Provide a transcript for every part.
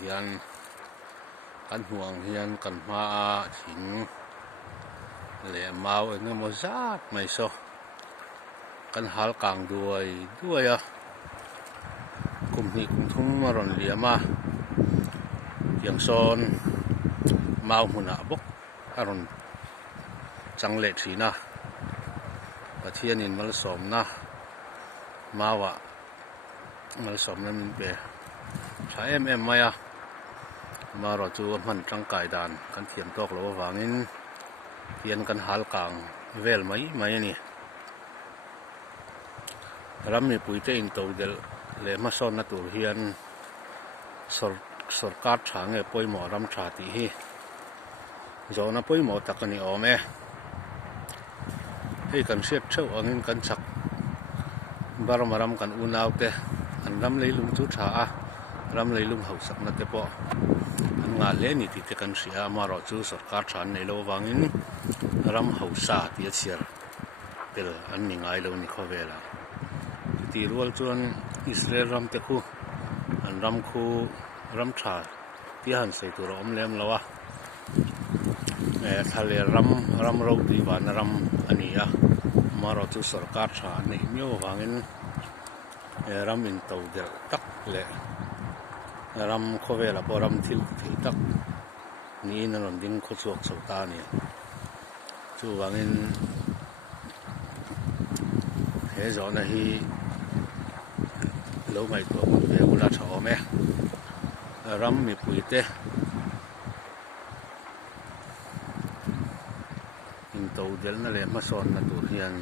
hian kan huang hian kan hma a thing le mau engemaw zat mai saw kan hal kang duai a kumhnih kum thum a rawn liam a tiang sawn mau hmunah bawk a rawn chang leh thin a pathian in mal sawm na mawah mal sawm na min pe tha em mai a ma ro chu hman tangkai dan kan thiam tawk lo awangin hian kan hal kang vel mai ani ram mi puite in to del le ma sawn na tur hian sarkar tha nge poimo ram tha ti hi zona poimo takani awm e hei kan hriat theuh angin kan chak barmaram kan unau te an ram leilum chu tha a ram leilum ho sakna te pawh an nga hle ni ti te kan hria ma ro chu sarkar than nei lo wangin ram ho sa ti a chiar tel an ni ngai lo ni khawela ti rual chuan Israel ram te khu an ram khu ram tha ti han sei tur om lem lawa thale ram ro ti wan ram ani a ma ro chu sarkar tha nei mio wangin ram in to der tak le ram khawela bo ram thil tak ni na ron ding kho chuak chota ni chu wangin he zona hi lo mai to ve ula tha ome ram mi puite in to del na le ma sawn na tur hian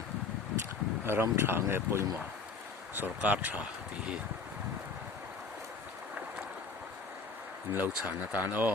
ram tha nge poimo sarkar tha ti hi in lo chana tan o